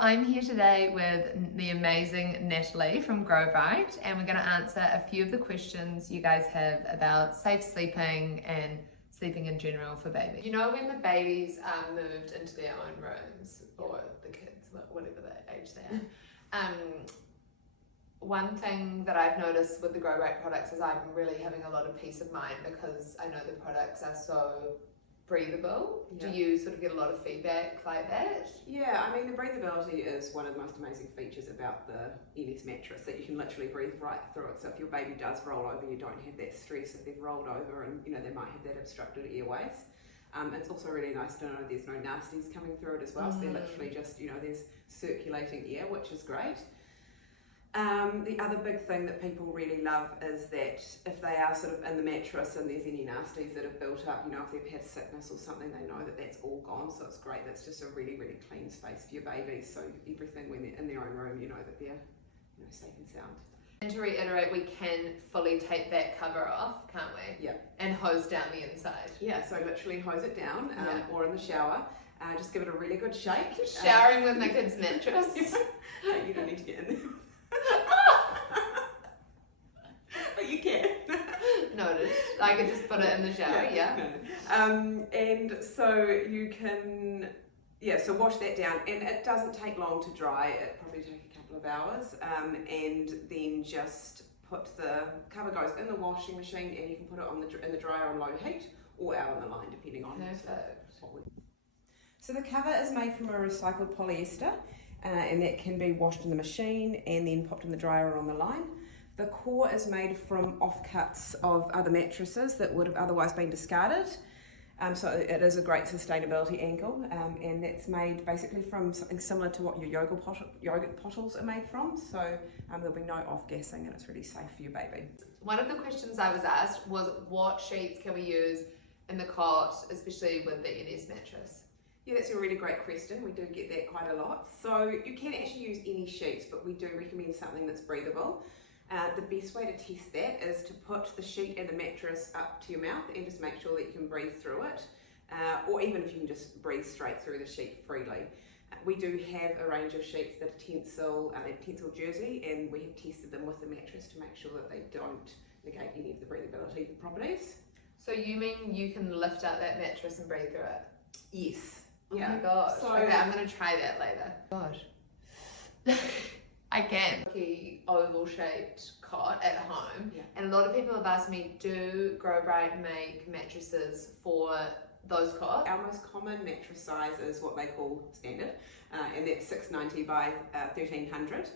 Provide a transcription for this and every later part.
I'm here today with the amazing Natalie from Growbright, and we're going to answer a few of the questions you guys have about safe sleeping and sleeping in general for babies. You know, when the babies are moved into their own rooms, or the kids, whatever the age they are, one thing that I've noticed with the Growbright products is I'm really having a lot of peace of mind because I know the products are so breathable. Do you sort of get a lot of feedback like that? Yeah, I mean the breathability is one of the most amazing features about the airnest mattress, that you can literally breathe right through it. So if your baby does roll over, you don't have that stress if they've rolled over and they might have that obstructed airways. It's also really nice to know there's no nasties coming through it as well. So they're literally just, there's circulating air, which is great. The other big thing that people really love is that if they are sort of in the mattress and there's any nasties that have built up, if they've had sickness or something, they know that that's all gone. So it's great. That's just a really, really clean space for your baby. So everything when they're in their own room, that they're safe and sound. And to reiterate, we can fully take that cover off, can't we? Yeah. And hose down the inside. Yeah, so literally hose it down or in the shower. Just give it a really good shake. Showering with my kid's mattress. You don't need to get in there. But you can. Noted. I could just put it in the shower, And so you can, so wash that down, and it doesn't take long to dry. It probably takes a couple of hours, and then just put the cover goes in the washing machine, and you can put it in the dryer on low heat or out on the line, depending on. So the cover is made from a recycled polyester. And that can be washed in the machine and then popped in the dryer or on the line. The core is made from offcuts of other mattresses that would have otherwise been discarded. So it is a great sustainability angle, and that's made basically from something similar to what your yogurt bottles are made from. So there'll be no off-gassing, and it's really safe for your baby. One of the questions I was asked was, what sheets can we use in the cot, especially with the airnest mattress? Yeah, that's a really great question. We do get that quite a lot. So you can actually use any sheets, but we do recommend something that's breathable. The best way to test that is to put the sheet and the mattress up to your mouth and just make sure that you can breathe through it, or even if you can just breathe straight through the sheet freely. We do have a range of sheets that are tensile jersey, and we have tested them with the mattress to make sure that they don't negate any of the breathability properties. So you mean you can lift up that mattress and breathe through it? Yes. Oh my gosh. So, okay, I'm going to try that later. God. I can. Oval shaped cot at home. Yeah. And a lot of people have asked me, do Growbright make mattresses for those cots? Our most common mattress size is what they call standard, and that's 690 by 1300.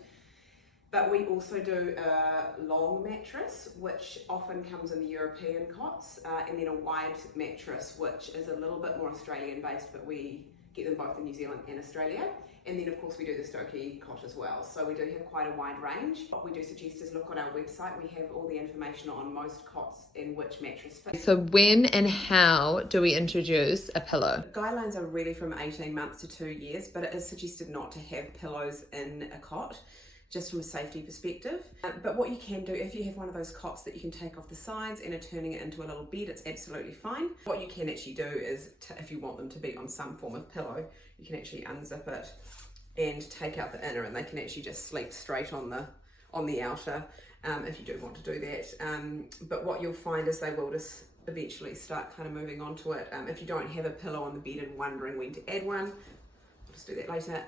But we also do a long mattress, which often comes in the European cots, and then a wide mattress, which is a little bit more Australian based, but we get them both in New Zealand and Australia. And then of course we do the Stokey cot as well. So we do have quite a wide range. What we do suggest is look on our website. We have all the information on most cots and which mattress fits. So when and how do we introduce a pillow? Guidelines are really from 18 months to 2 years, but it is suggested not to have pillows in a cot, just from a safety perspective. But what you can do, if you have one of those cots that you can take off the sides and are turning it into a little bed, it's absolutely fine. What you can actually do is, if you want them to be on some form of pillow, you can actually unzip it and take out the inner, and they can actually just sleep straight on the outer, if you do want to do that. But what you'll find is they will just eventually start kind of moving onto it. If you don't have a pillow on the bed and wondering when to add one, I'll just do that later.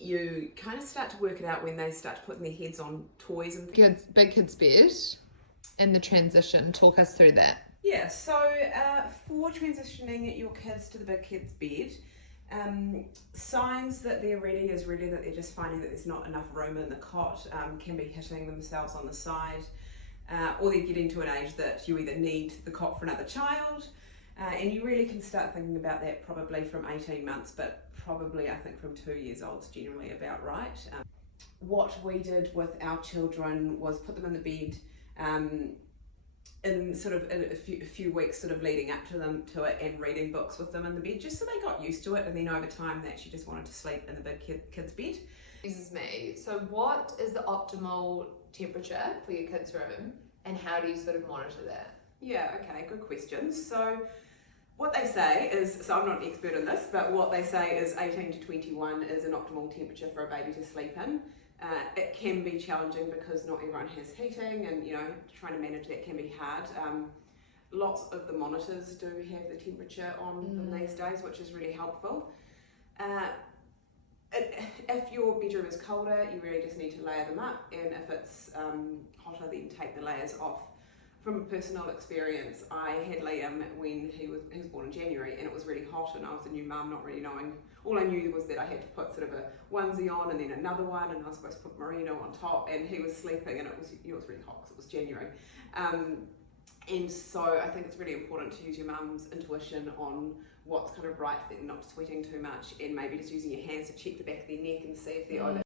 You kind of start to work it out when they start putting their heads on toys and things. Big kids bed and the transition. Talk us through that. Yeah, so for transitioning your kids to the big kids bed, signs that they're ready is really that they're just finding that there's not enough room in the cot, can be hitting themselves on the side, or they're getting to an age that you either need the cot for another child, and you really can start thinking about that probably from 18 months, but probably I think from 2 years old is generally about right. What we did with our children was put them in the bed in a few weeks sort of leading up to it, and reading books with them in the bed, just so they got used to it, and then over time they actually just wanted to sleep in the big kid's bed. This is me. So what is the optimal temperature for your kids' room, and how do you sort of monitor that? Yeah, okay, good question. So What they say is, so I'm not an expert in this, but what they say is 18 to 21 is an optimal temperature for a baby to sleep in. It can be challenging because not everyone has heating, and trying to manage that can be hard. Lots of the monitors do have the temperature on them these days, which is really helpful. If your bedroom is colder, you really just need to layer them up, and if it's hotter, then take the layers off. From personal experience, I had Liam when he was born in January, and it was really hot, and I was a new mum, not really knowing. All I knew was that I had to put sort of a onesie on and then another one, and I was supposed to put merino on top, and he was sleeping, and it was really hot because it was January. And so I think it's really important to use your mum's intuition on what's kind of right, that you're not sweating too much, and maybe just using your hands to check the back of their neck and see if they're over